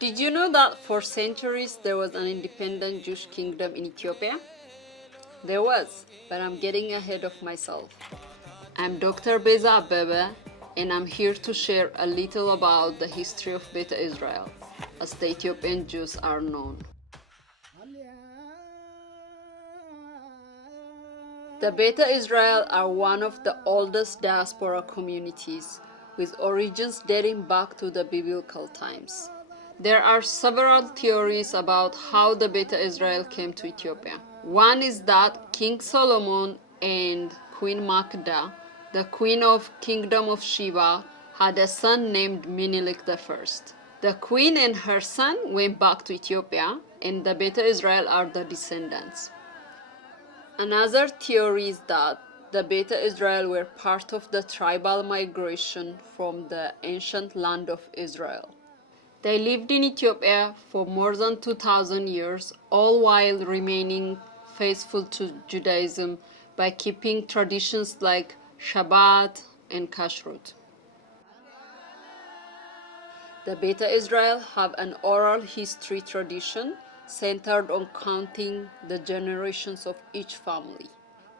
Did you know that for centuries there was an independent Jewish kingdom in Ethiopia? There was, but I'm getting ahead of myself. I'm Dr. Beza Abebe, and I'm here to share a little about the history of Beta Israel, as the Ethiopian Jews are known. The Beta Israel are one of the oldest diaspora communities, with origins dating back to the biblical times. There are several theories about how the Beta Israel came to Ethiopia. One is that King Solomon and Queen Makda, the queen of Kingdom of Sheba, had a son named Menelik I. The queen and her son went back to Ethiopia, and the Beta Israel are the descendants. Another theory is that the Beta Israel were part of the tribal migration from the ancient land of Israel. They lived in Ethiopia for more than 2,000 years, all while remaining faithful to Judaism by keeping traditions like Shabbat and Kashrut. The Beta Israel have an oral history tradition centered on counting the generations of each family.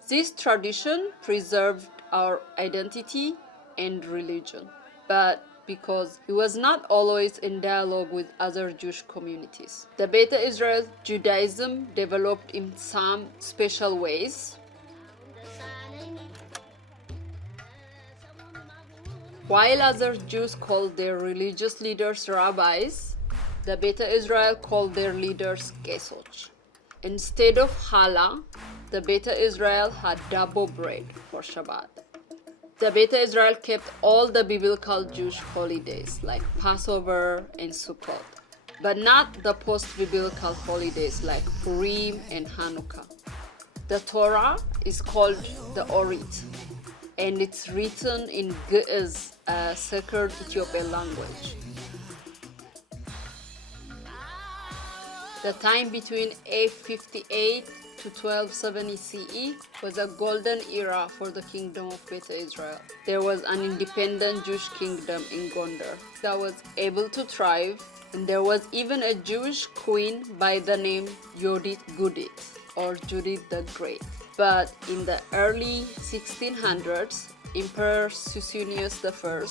This tradition preserved our identity and religion, but because it was not always in dialogue with other Jewish communities. The Beta Israel Judaism developed in some special ways. While other Jews called their religious leaders rabbis, the Beta Israel called their leaders kesoch. Instead of challah, the Beta Israel had double bread for Shabbat. The Beta Israel kept all the biblical Jewish holidays like Passover and Sukkot, but not the post-biblical holidays like Purim and Hanukkah. The Torah is called the Orit, and it's written in Ge'ez, a sacred Ethiopian language. The time between 858 to 1270 CE was a golden era for the kingdom of Beta Israel. There was an independent Jewish kingdom in Gondar that was able to thrive, and there was even a Jewish queen by the name Yodit Gudit, or Judith the Great. But in the early 1600s, Emperor Suetonius I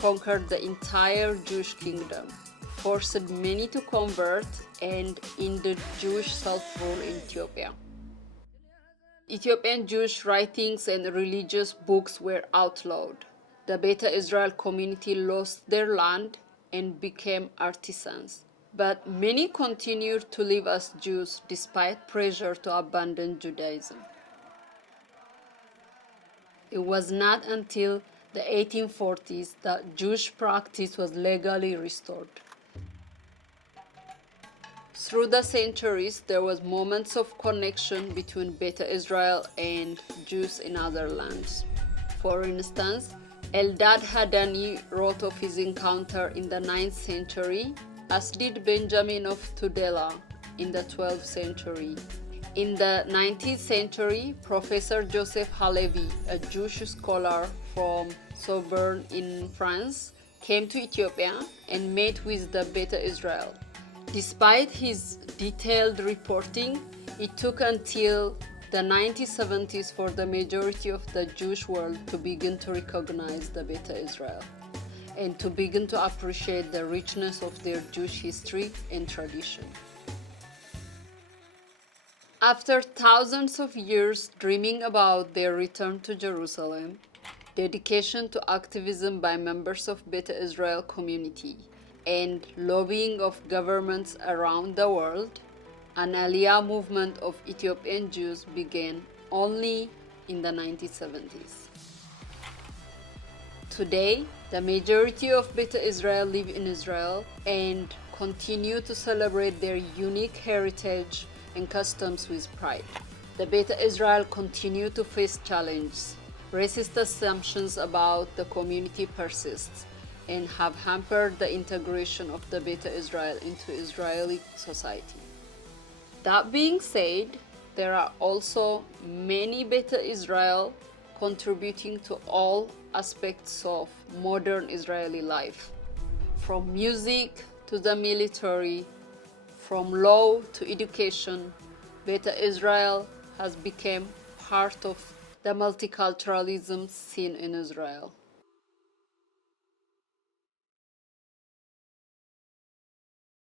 conquered the entire Jewish kingdom, forced many to convert, and ended Jewish self-rule in Ethiopia. Ethiopian Jewish writings and religious books were outlawed. The Beta Israel community lost their land and became artisans. But many continued to live as Jews despite pressure to abandon Judaism. It was not until the 1840s that Jewish practice was legally restored. Through the centuries, there was moments of connection between Beta Israel and Jews in other lands. For instance, Eldad Hadani wrote of his encounter in the 9th century, as did Benjamin of Tudela in the 12th century. In the 19th century, Professor Joseph Halevi, a Jewish scholar from Sorbonne in France, came to Ethiopia and met with the Beta Israel. Despite his detailed reporting, it took until the 1970s for the majority of the Jewish world to begin to recognize the Beta Israel and to begin to appreciate the richness of their Jewish history and tradition. After thousands of years dreaming about their return to Jerusalem, dedication to activism by members of Beta Israel community, and lobbying of governments around the world, an Aliyah movement of Ethiopian Jews began only in the 1970s. Today, the majority of Beta Israel live in Israel and continue to celebrate their unique heritage and customs with pride. The Beta Israel continue to face challenges. Racist assumptions about the community persist and have hampered the integration of the Beta Israel into Israeli society. That being said, there are also many Beta Israel contributing to all aspects of modern Israeli life, from music to the military, from law to education, Beta Israel has become part of the multiculturalism scene in Israel.